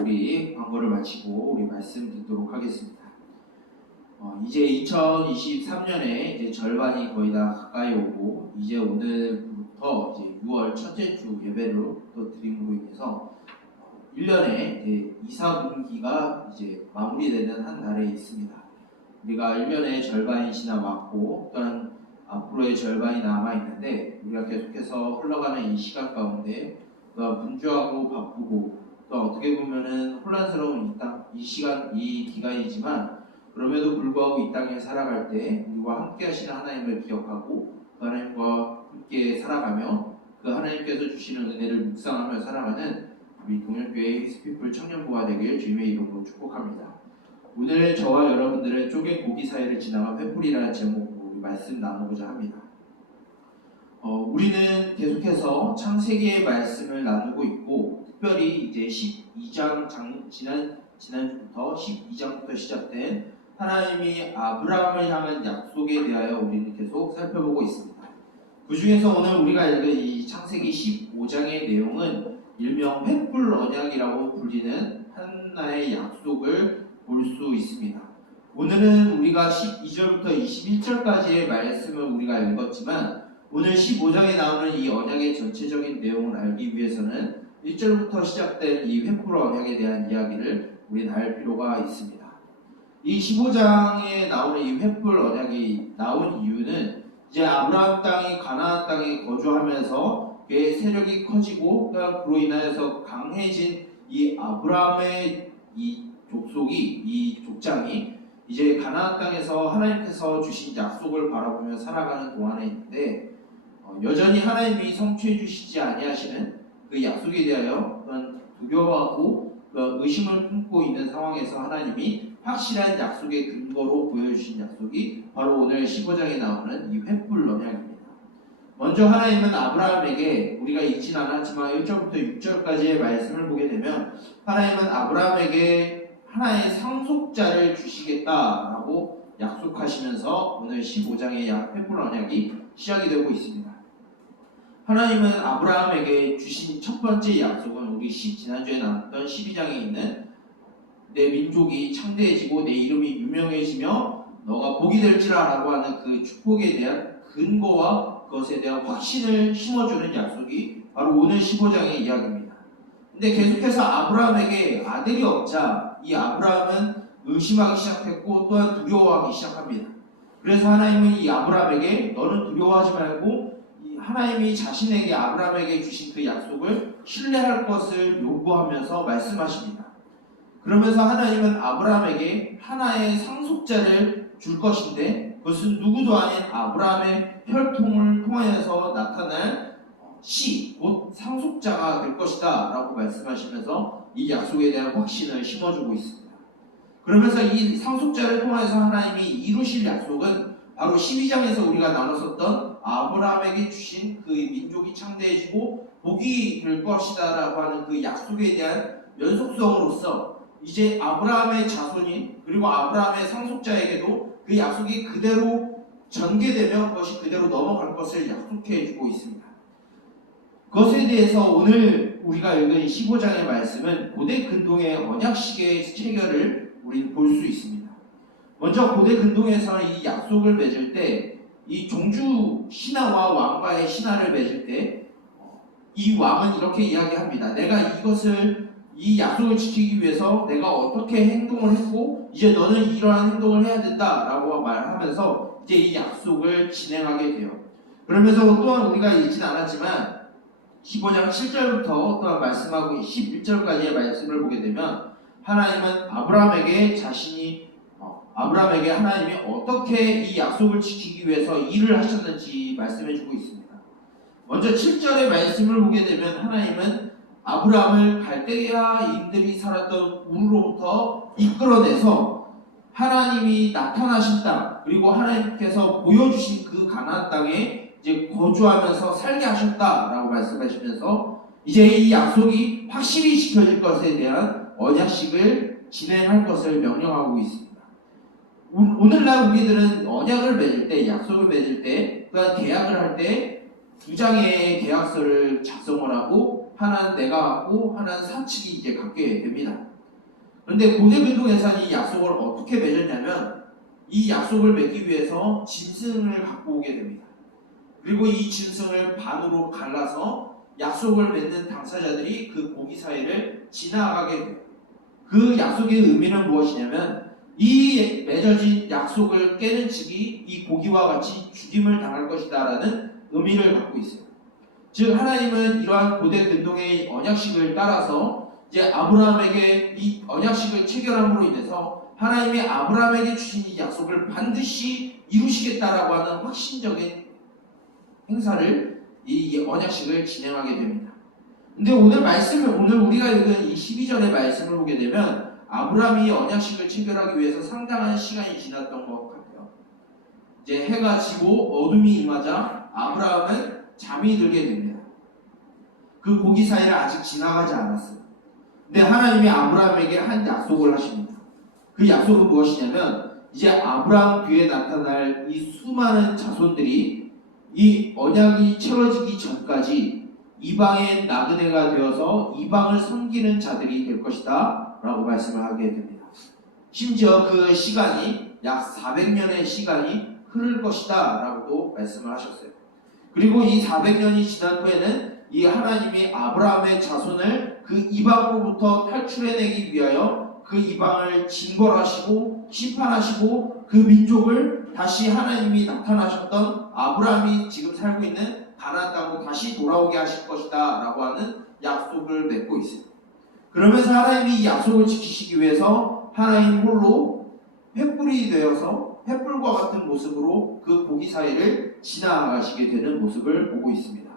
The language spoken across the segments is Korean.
우리 광고를 마치고 우리 말씀 듣도록 하겠습니다. 이제 2023년에 이제 절반이 거의 다 가까이 오고 이제 오늘부터 이제 6월 첫째 주 예배를 또 드림으로 인해서 1년의 이제 2, 4분기가 이제 마무리되는 한 달에 있습니다. 우리가 1년의 절반이 지나왔고 또한 앞으로의 절반이 남아있는데 우리가 계속해서 흘러가는 이 시간 가운데 분주하고 바쁘고 또 어떻게 보면은 혼란스러운 이 시간, 이 기간이지만 그럼에도 불구하고 이 땅에 살아갈 때 우리와 함께 하시는 하나님을 기억하고 그 하나님과 함께 살아가며 그 하나님께서 주시는 은혜를 묵상하며 살아가는 우리 동현교회 히스피플 청년부가 되길 주님의 이름으로 축복합니다. 오늘 저와 여러분들은 쪼갠 고기 사이를 지나간 횃불이라는 제목으로 우리 말씀 나누고자 합니다. 우리는 계속해서 창세기의 말씀을 나누고 있고 특별히 이제 12장 지난주부터 12장부터 시작된 하나님이 아브라함을 향한 약속에 대하여 우리는 계속 살펴보고 있습니다. 그 중에서 오늘 우리가 읽은 이 창세기 15장의 내용은 일명 횃불 언약이라고 불리는 하나의 약속을 볼 수 있습니다. 오늘은 우리가 12절부터 21절까지의 말씀을 우리가 읽었지만 오늘 15장에 나오는 이 언약의 전체적인 내용을 알기 위해서는 1절부터 시작된 이 횃불 언약에 대한 이야기를 우리는 알 필요가 있습니다. 이 15장에 나오는 이 횃불 언약이 나온 이유는 이제 아브라함 땅이 가나안 땅에 거주하면서 그의 세력이 커지고 그로 인하여서 강해진 이 아브라함의 이 족장이 이제 가나안 땅에서 하나님께서 주신 약속을 바라보며 살아가는 동안에 있는데 여전히 하나님이 성취해 주시지 아니하시는 그 약속에 대하여 두려워하고 의심을 품고 있는 상황에서 하나님이 확실한 약속의 근거로 보여주신 약속이 바로 오늘 15장에 나오는 이 횃불 언약입니다. 먼저 하나님은 아브라함에게 우리가 읽진 않았지만 1절부터 6절까지의 말씀을 보게 되면 하나님은 아브라함에게 하나의 상속자를 주시겠다라고 약속하시면서 오늘 15장의 횃불 언약이 시작이 되고 있습니다. 하나님은 아브라함에게 주신 첫 번째 약속은 우리 지난주에 나왔던 12장에 있는 내 민족이 창대해지고 내 이름이 유명해지며 너가 복이 될지라 라고 하는 그 축복에 대한 근거와 그것에 대한 확신을 심어주는 약속이 바로 오늘 15장의 이야기입니다. 근데 계속해서 아브라함에게 아들이 없자 이 아브라함은 의심하기 시작했고 또한 두려워하기 시작합니다. 그래서 하나님은 이 아브라함에게 너는 두려워하지 말고 하나님이 자신에게 아브라함에게 주신 그 약속을 신뢰할 것을 요구하면서 말씀하십니다. 그러면서 하나님은 아브라함에게 하나의 상속자를 줄 것인데 그것은 누구도 아닌 아브라함의 혈통을 통하여서 나타날 곧 상속자가 될 것이다 라고 말씀하시면서 이 약속에 대한 확신을 심어주고 있습니다. 그러면서 이 상속자를 통해서 하나님이 이루실 약속은 바로 12장에서 우리가 나눴었던 아브라함에게 주신 그 민족이 창대해지고 복이 될 것이다 라고 하는 그 약속에 대한 연속성으로서 이제 아브라함의 자손인 그리고 아브라함의 상속자에게도 그 약속이 그대로 전개되며 그것이 그대로 넘어갈 것을 약속해 주고 있습니다. 그것에 대해서 오늘 우리가 읽은 15장의 말씀은 고대 근동의 언약식의 체결을 우리는 볼 수 있습니다. 먼저 고대 근동에서는 이 약속을 맺을 때 이 종주 신하와 왕과의 신하를 맺을 때 이 왕은 이렇게 이야기합니다. 내가 이 약속을 지키기 위해서 내가 어떻게 행동을 했고 이제 너는 이러한 행동을 해야 된다라고 말하면서 이제 이 약속을 진행하게 돼요. 그러면서 또한 우리가 읽진 않았지만 15장 7절부터 또한 말씀하고 11절까지의 말씀을 보게 되면 하나님은 아브라함에게 하나님이 어떻게 이 약속을 지키기 위해서 일을 하셨는지 말씀해주고 있습니다. 먼저 7절의 말씀을 보게 되면 하나님은 아브라함을 갈대아인들이 살았던 우르로부터 이끌어내서 하나님이 나타나신 땅 그리고 하나님께서 보여주신 그 가나안 땅에 이제 거주하면서 살게 하셨다라고 말씀하시면서 이제 이 약속이 확실히 지켜질 것에 대한 언약식을 진행할 것을 명령하고 있습니다. 오늘날 우리들은 언약을 맺을 때, 약속을 맺을 때, 또한 계약을 할 때 2장의 계약서를 작성을 하고 하나는 내가 갖고 하나는 사측이 이제 갖게 됩니다. 그런데 고대 근동에서는 이 약속을 어떻게 맺었냐면 이 약속을 맺기 위해서 짐승을 갖고 오게 됩니다. 그리고 이 짐승을 반으로 갈라서 약속을 맺는 당사자들이 그 고기 사이를 지나가게 돼요. 그 약속의 의미는 무엇이냐면 이 맺어진 약속을 깨는 측이 이 고기와 같이 죽임을 당할 것이다 라는 의미를 갖고 있어요. 즉 하나님은 이러한 고대 근동의 언약식을 따라서 이제 아브라함에게 이 언약식을 체결함으로 인해서 하나님이 아브라함에게 주신 이 약속을 반드시 이루시겠다라고 하는 확신적인 행사를 이 언약식을 진행하게 됩니다. 근데 오늘 우리가 읽은 이 12절의 말씀을 보게 되면 아브라함이 언약식을 체결하기 위해서 상당한 시간이 지났던 것 같아요. 이제 해가 지고 어둠이 임하자 아브라함은 잠이 들게 됩니다. 그 고기 사이를 아직 지나가지 않았어요. 근데 하나님이 아브라함에게 한 약속을 하십니다. 그 약속은 무엇이냐면 이제 아브라함 뒤에 나타날 이 수많은 자손들이 이 언약이 채워지기 전까지 이방의 나그네가 되어서 이방을 섬기는 자들이 될 것이다 라고 말씀을 하게 됩니다. 심지어 그 시간이 약 400년의 시간이 흐를 것이다 라고도 말씀을 하셨어요. 그리고 이 400년이 지난 후에는 이 하나님이 아브라함의 자손을 그 이방으로부터 탈출해내기 위하여 그 이방을 징벌하시고 심판하시고 그 민족을 다시 하나님이 나타나셨던 아브라함이 지금 살고 있는 가나안 땅으로 다시 돌아오게 하실 것이다 라고 하는 약속을 맺고 있어요. 그러면서 하나님이 이 약속을 지키시기 위해서 하나님 홀로 횃불이 되어서 횃불과 같은 모습으로 그 고기 사이를 지나가시게 되는 모습을 보고 있습니다.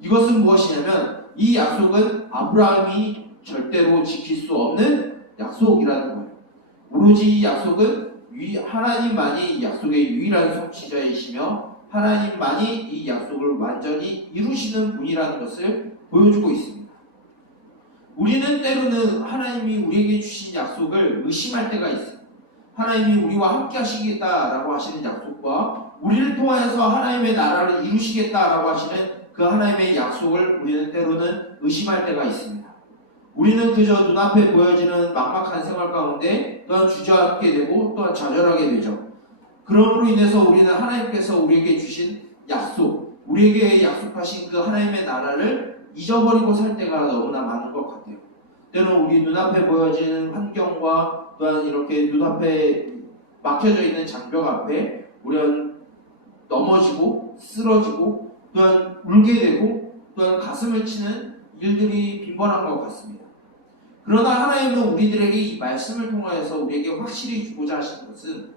이것은 무엇이냐면 이 약속은 아브라함이 절대로 지킬 수 없는 약속이라는 거예요. 오로지 이 약속은 하나님만이 이 약속의 유일한 성취자이시며 하나님만이 이 약속을 완전히 이루시는 분이라는 것을 보여주고 있습니다. 우리는 때로는 하나님이 우리에게 주신 약속을 의심할 때가 있어요. 하나님이 우리와 함께 하시겠다라고 하시는 약속과 우리를 통하여서 하나님의 나라를 이루시겠다라고 하시는 그 하나님의 약속을 우리는 때로는 의심할 때가 있습니다. 우리는 그저 눈앞에 보여지는 막막한 생활 가운데 또한 주저앉게 되고 또한 좌절하게 되죠. 그러므로 인해서 우리는 하나님께서 우리에게 주신 약속, 우리에게 약속하신 그 하나님의 나라를 잊어버리고 살 때가 너무나 많은 것 같아요. 때로는 우리 눈앞에 보여지는 환경과 또한 이렇게 눈앞에 막혀져 있는 장벽 앞에 우리는 넘어지고 쓰러지고 또한 울게 되고 또한 가슴을 치는 일들이 빈번한 것 같습니다. 그러나 하나님은 우리들에게 이 말씀을 통하여서 우리에게 확실히 주고자 하시는 것은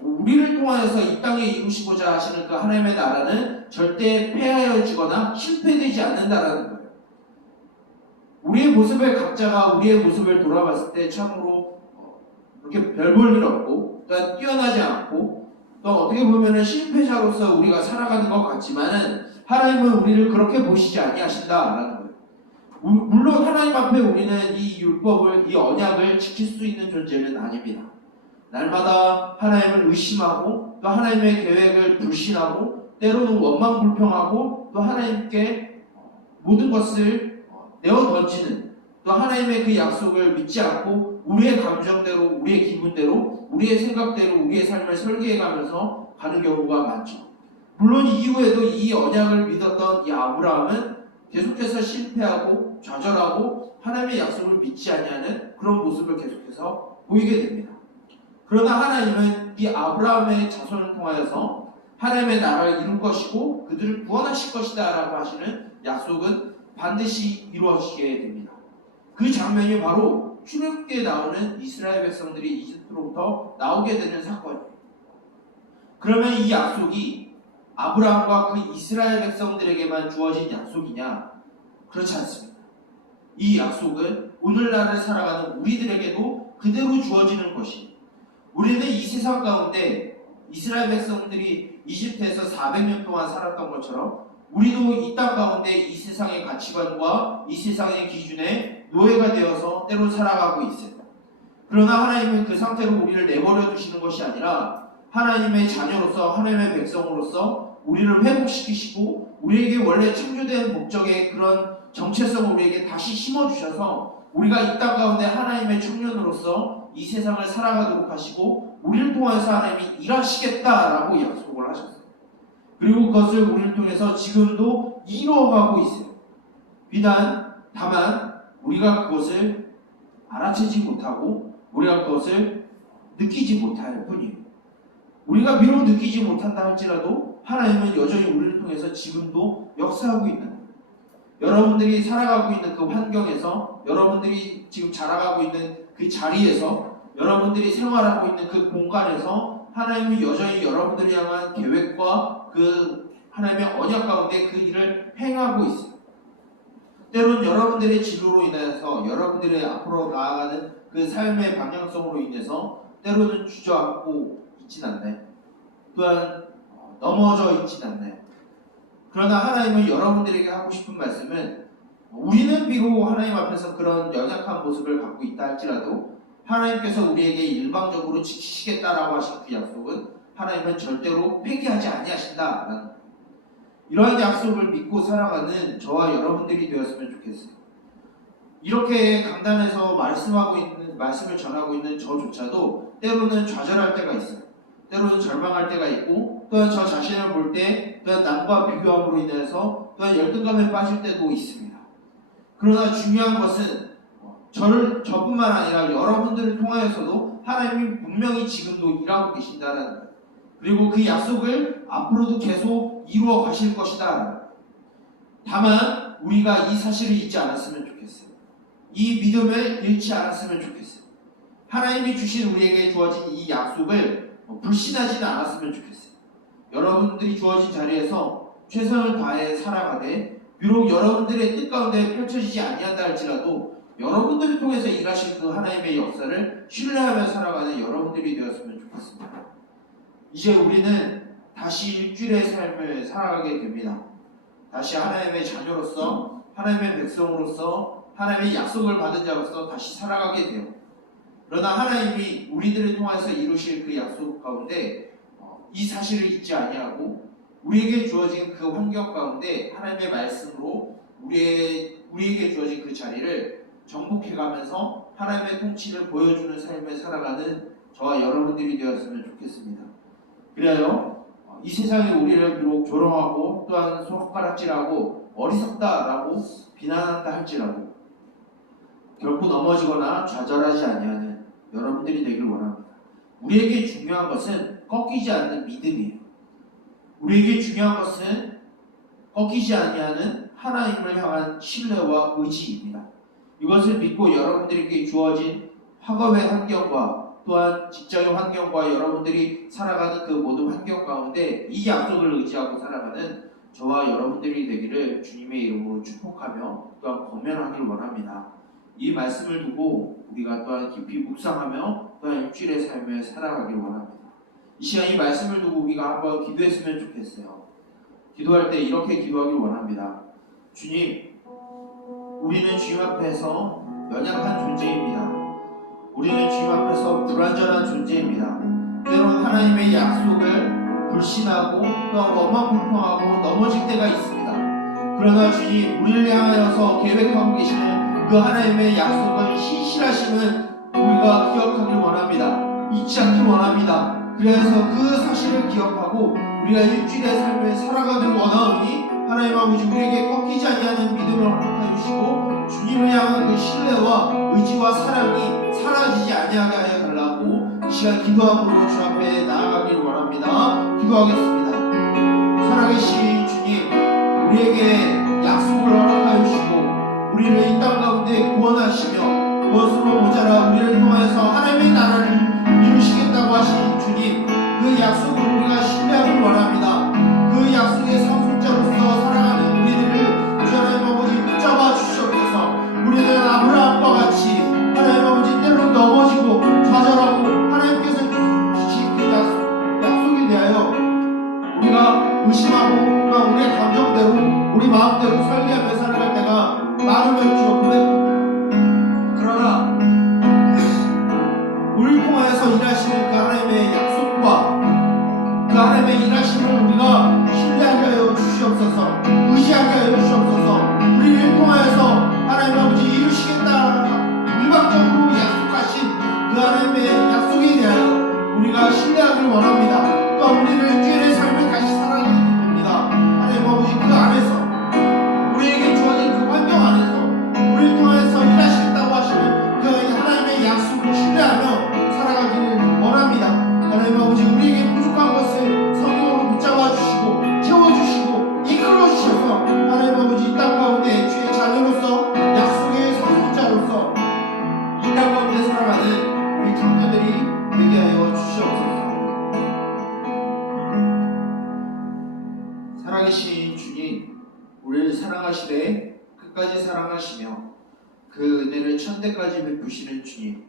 우리를 통하여서 이 땅에 이루시고자 하시는 그 하나님의 나라는 절대 폐하여지거나 실패되지 않는다라는 거예요. 우리의 모습을 각자가 우리의 모습을 돌아봤을 때 참으로 그렇게 별 볼 일 없고 또한 뛰어나지 않고 또 어떻게 보면 실패자로서 우리가 살아가는 것 같지만은 하나님은 우리를 그렇게 보시지 아니하신다라는 거예요. 물론 하나님 앞에 우리는 이 율법을, 이 언약을 지킬 수 있는 존재는 아닙니다. 날마다 하나님을 의심하고 또 하나님의 계획을 불신하고 때로는 원망불평하고 또 하나님께 모든 것을 내어 던지는 또 하나님의 그 약속을 믿지 않고 우리의 감정대로, 우리의 기분대로, 우리의 생각대로 우리의 삶을 설계해가면서 가는 경우가 많죠. 물론 이후에도 이 언약을 믿었던 이 아브라함은 계속해서 실패하고 좌절하고 하나님의 약속을 믿지 아니하는 그런 모습을 계속해서 보이게 됩니다. 그러나 하나님은 이 아브라함의 자손을 통하여서 하나님의 나라를 이룰 것이고 그들을 구원하실 것이다 라고 하시는 약속은 반드시 이루어지게 됩니다. 그 장면이 바로 출애굽기에 나오는 이스라엘 백성들이 이집트로부터 나오게 되는 사건이에요. 그러면 이 약속이 아브라함과 그 이스라엘 백성들에게만 주어진 약속이냐? 그렇지 않습니다. 이 약속은 오늘날을 살아가는 우리들에게도 그대로 주어지는 것이에요. 우리는 이 세상 가운데 이스라엘 백성들이 이집트에서 400년 동안 살았던 것처럼 우리도 이 땅 가운데 이 세상의 가치관과 이 세상의 기준에 노예가 되어서 때로 살아가고 있어요. 그러나 하나님은 그 상태로 우리를 내버려 두시는 것이 아니라 하나님의 자녀로서 하나님의 백성으로서 우리를 회복시키시고 우리에게 원래 창조된 목적의 그런 정체성을 우리에게 다시 심어주셔서 우리가 이 땅 가운데 하나님의 청년으로서 이 세상을 살아가도록 하시고 우리를 통해서 하나님이 일하시겠다라고 약속을 하셨어요. 그리고 그것을 우리를 통해서 지금도 이루어가고 있어요. 다만 우리가 그것을 알아채지 못하고 우리가 그것을 느끼지 못할 뿐이에요. 우리가 비록 느끼지 못한다 할지라도 하나님은 여전히 우리를 통해서 지금도 역사하고 있는 거예요. 여러분들이 살아가고 있는 그 환경에서, 여러분들이 지금 자라가고 있는 그 자리에서, 여러분들이 생활하고 있는 그 공간에서 하나님은 여전히 여러분들을 향한 계획과 그 하나님의 언약 가운데 그 일을 행하고 있어요. 때론 여러분들의 진로로 인해서, 여러분들의 앞으로 나아가는 그 삶의 방향성으로 인해서 때로는 주저앉고 있진 않나요? 또한 넘어져 있진 않나요? 그러나 하나님은 여러분들에게 하고 싶은 말씀은, 우리는 비록 하나님 앞에서 그런 연약한 모습을 갖고 있다 할지라도 하나님께서 우리에게 일방적으로 지키시겠다라고 하신 그 약속은 하나님은 절대로 폐기하지 아니하신다라는 거예요. 이러한 약속을 믿고 살아가는 저와 여러분들이 되었으면 좋겠어요. 이렇게 강단에서 말씀을 전하고 있는 저조차도 때로는 좌절할 때가 있어요. 때로는 절망할 때가 있고, 또한 저 자신을 볼 때 또한 남과 비교함으로 인해서 또한 열등감에 빠질 때도 있습니다. 그러나 중요한 것은 저뿐만 아니라 여러분들을 통하여서도 하나님이 분명히 지금도 일하고 계신다는 거예요. 그리고 그 약속을 앞으로도 계속 이루어 가실 것이다. 다만 우리가 이 사실을 잊지 않았으면 좋겠어요. 이 믿음을 잃지 않았으면 좋겠어요. 하나님이 주신 우리에게 주어진 이 약속을 불신하지는 않았으면 좋겠어요. 여러분들이 주어진 자리에서 최선을 다해 살아가되 비록 여러분들의 뜻 가운데 펼쳐지지 아니한다 할지라도 여러분들을 통해서 일하실 그 하나님의 역사를 신뢰하며 살아가는 여러분들이 되었으면 좋겠습니다. 이제 우리는 다시 일주일의 삶을 살아가게 됩니다. 다시 하나님의 자녀로서, 하나님의 백성으로서, 하나님의 약속을 받은 자로서 다시 살아가게 돼요. 그러나 하나님이 우리들을 통해서 이루실 그 약속 가운데 이 사실을 잊지 아니하고 우리에게 주어진 그 환경 가운데 하나님의 말씀으로 우리에게 주어진 그 자리를 정복해가면서 하나님의 통치를 보여주는 삶을 살아가는 저와 여러분들이 되었으면 좋겠습니다. 그래요, 이 세상이 우리를 비록 조롱하고 또한 손가락질하고 어리석다라고 비난한다 할지라도 결코 넘어지거나 좌절하지 아니하는 여러분들이 되길 원합니다. 우리에게 중요한 것은 꺾이지 않는 믿음이에요. 우리에게 중요한 것은 꺾이지 아니하는 하나님을 향한 신뢰와 의지입니다. 이것을 믿고 여러분들에게 주어진 학업의 환경과 또한 직장의 환경과 여러분들이 살아가는 그 모든 환경 가운데 이 약속을 의지하고 살아가는 저와 여러분들이 되기를 주님의 이름으로 축복하며 또한 권면하길 원합니다. 이 말씀을 두고 우리가 또한 깊이 묵상하며 또한 일주일의 삶을 살아가길 원합니다. 이 시간 이 말씀을 두고 우리가 한번 기도했으면 좋겠어요. 기도할 때 이렇게 기도하길 원합니다. 주님, 우리는 주님 앞에서 연약한 존재입니다. 우리는 주님 앞에서 불완전한 존재입니다. 때론 하나님의 약속을 불신하고 또 원망불평하고 넘어질 때가 있습니다. 그러나 주님, 우리를 향하여서 계획하고 계시는 그 하나님의 약속은 신실하심을 우리가 기억하길 원합니다. 잊지 않길 원합니다. 그래서 그 사실을 기억하고 우리가 일주일의 삶을 살아가길 원하오니 하나님 아버지, 우리에게 꺾이지 아니하는 믿음을 허락해 주시고 주님을 향한 그 신뢰와 의지와 사랑이 사라지지 아니하게 하여 달라고 이 시간 기도함으로 주 앞에 나아가길 원합니다. 기도하겠습니다. 살아계신 주님, 우리에게 약속을 허락하여 주시고 우리를 이 땅 가운데 구원하시며 무엇으로 모자라 우리를 통하여서 하나님의 나라를 이루시겠다고 하신 주님, 그 약속을 우리가 신뢰하길 원합니다. 그 약속의 상속자로서 살아가는 우리들을 주 하나님 아버지 붙잡아 주시옵소서. 우리는 아브라함과 같이 하나님 아버지 때로 넘어지고 좌절하고 하나님께서 주신 그 약속에 대하여 우리가 의심하고 또 우리의 감정대로 우리 마음대로 설계하며 살아갈 때가 많으면 주옵소서. 그러나 우리를 통하여서 일하시는 그 하나님의 약속과 그 하나님의 일하심을 우리가 은혜를 천대까지 베푸시는 주님,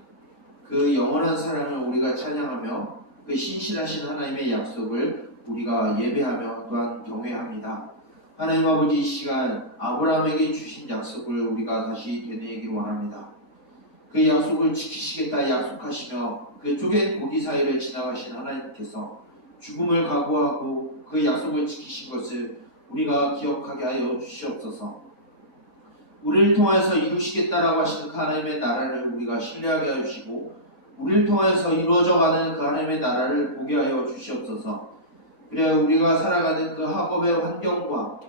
그 영원한 사랑을 우리가 찬양하며 그 신실하신 하나님의 약속을 우리가 예배하며 또한 경외합니다. 하나님 아버지, 이 시간 아브라함에게 주신 약속을 우리가 다시 되뇌이길 원합니다. 그 약속을 지키시겠다 약속하시며 그 쪼갠 고기 사이를 지나가신 하나님께서 죽음을 각오하고 그 약속을 지키신 것을 우리가 기억하게 하여 주시옵소서. 우리를 통하여서 이루시겠다라고 하시는 그 하나님의 나라를 우리가 신뢰하게 하여 주시고, 우리를 통하여서 이루어져가는 그 하나님의 나라를 보게 하여 주시옵소서. 그래야 우리가 살아가는 그 학업의 환경과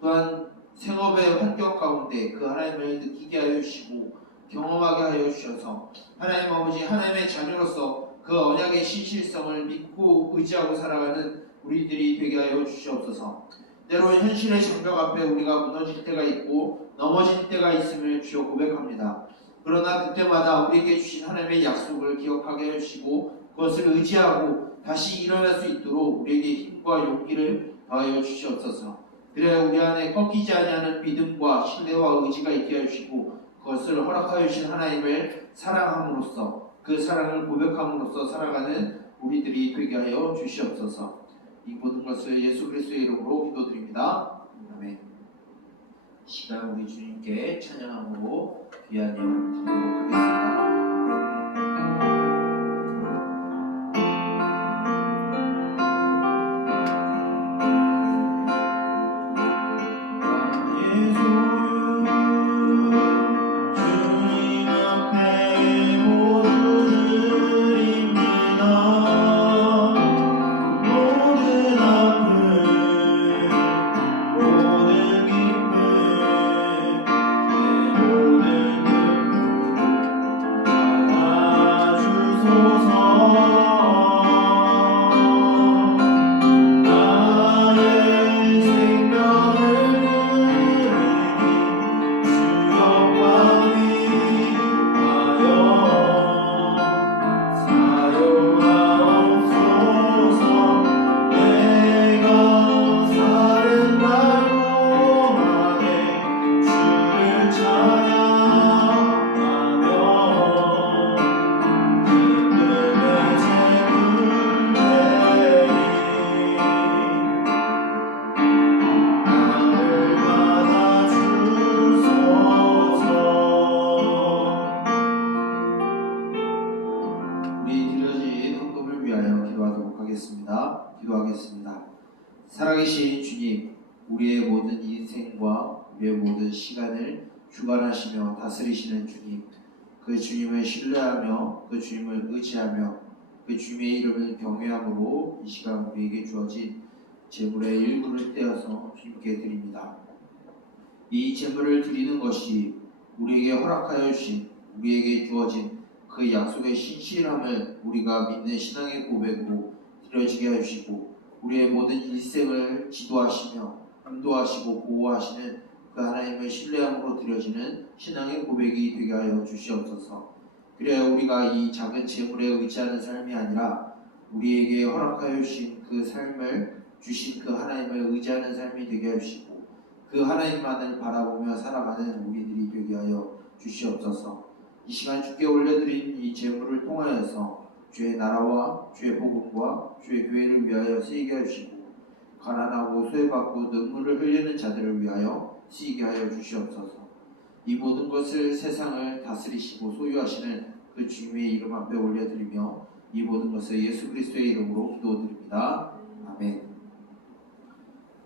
또한 생업의 환경 가운데 그 하나님을 느끼게 하여 주시고 경험하게 하여 주셔서 하나님 아버지, 하나님의 자녀로서 그 언약의 신실성을 믿고 의지하고 살아가는 우리들이 되게 하여 주시옵소서. 때로는 현실의 장벽 앞에 우리가 무너질 때가 있고 넘어질 때가 있음을 주여 고백합니다. 그러나 그때마다 우리에게 주신 하나님의 약속을 기억하게 해주시고 그것을 의지하고 다시 일어날 수 있도록 우리에게 힘과 용기를 더하여 주시옵소서. 그래야 우리 안에 꺾이지 아니하는 믿음과 신뢰와 의지가 있게 해주시고 그것을 허락하여 주신 하나님을 사랑함으로써 그 사랑을 고백함으로써 살아가는 우리들이 되게 하여 주시옵소서. 이 모든 것을 예수 그리스도의 이름으로 기도드립니다. 아멘. 시간 우리 주님께 찬양하고 귀한 예물 드리도록 하겠습니다. 기도하겠습니다. 살아계신 주님, 우리의 모든 인생과 우리의 모든 시간을 주관하시며 다스리시는 주님, 그 주님을 신뢰하며 그 주님을 의지하며 그 주님의 이름을 경외함으로 이 시간 우리에게 주어진 제물의 일부를 떼어서 주님께 드립니다. 이 제물을 드리는 것이 우리에게 허락하여 주신, 우리에게 주어진 그 약속의 신실함을 우리가 믿는 신앙의 고백으로 드려지게 해주시고, 우리의 모든 일생을 지도하시며 인도하시고 보호하시는 그 하나님을 신뢰함으로 드려지는 신앙의 고백이 되게 하여 주시옵소서. 그래야 우리가 이 작은 재물에 의지하는 삶이 아니라 우리에게 허락하여 주신 그 삶을 주신 그 하나님을 의지하는 삶이 되게 해주시고 그 하나님만을 바라보며 살아가는 우리들이 되게 하여 주시옵소서. 이 시간 주께 올려드린 이 재물을 통하여서 주의 나라와 주의 복음과 주의 교회를 위하여 쓰이게 하시고 가난하고 소외받고 눈물을 흘리는 자들을 위하여 쓰이게 하여 주시옵소서. 이 모든 것을 세상을 다스리시고 소유하시는 그 주님의 이름 앞에 올려드리며 이 모든 것을 예수 그리스도의 이름으로 기도드립니다. 아멘.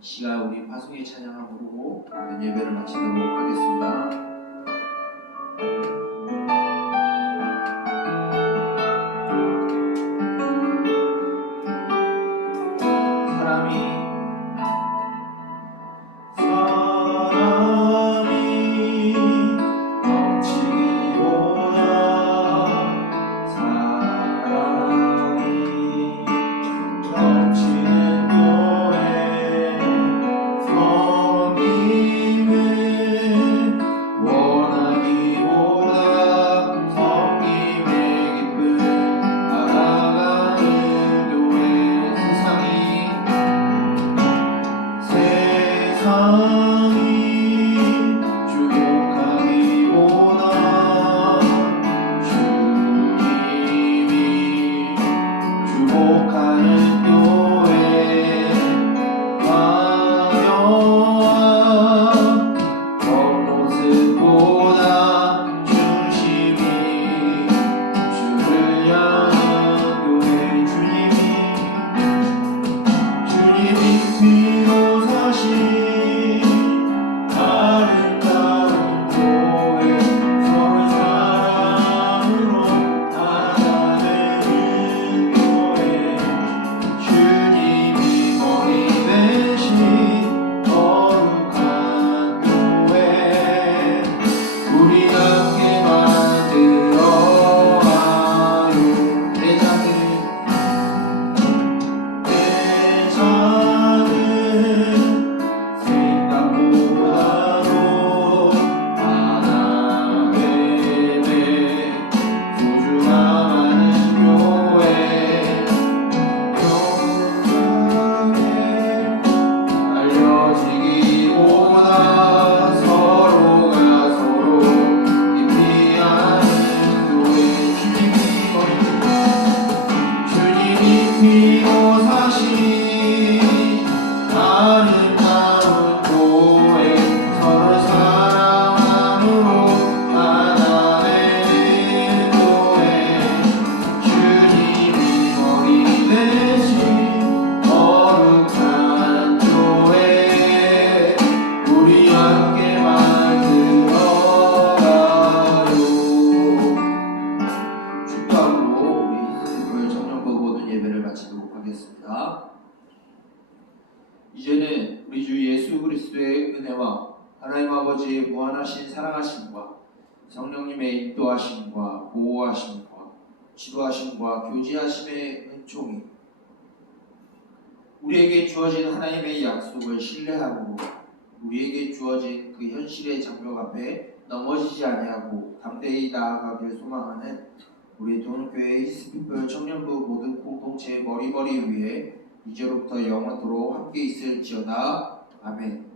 시간 우리 파송의 찬양함으로 모든 예배를 마치도록 하겠습니다. 와 아버지의 무한하신 사랑하심과 성령님의 인도하심과 보호하심과 지도하심과 교제하심의 은총이 우리에게 주어진 하나님의 약속을 신뢰하고 우리에게 주어진 그 현실의 장벽 앞에 넘어지지 아니하고 담대히 나아가길 소망하는 우리 도는교회 히스피플 청년부 모든 공동체의 머리머리 위에 이제로부터 영원토록 함께 있을지어다. 아멘.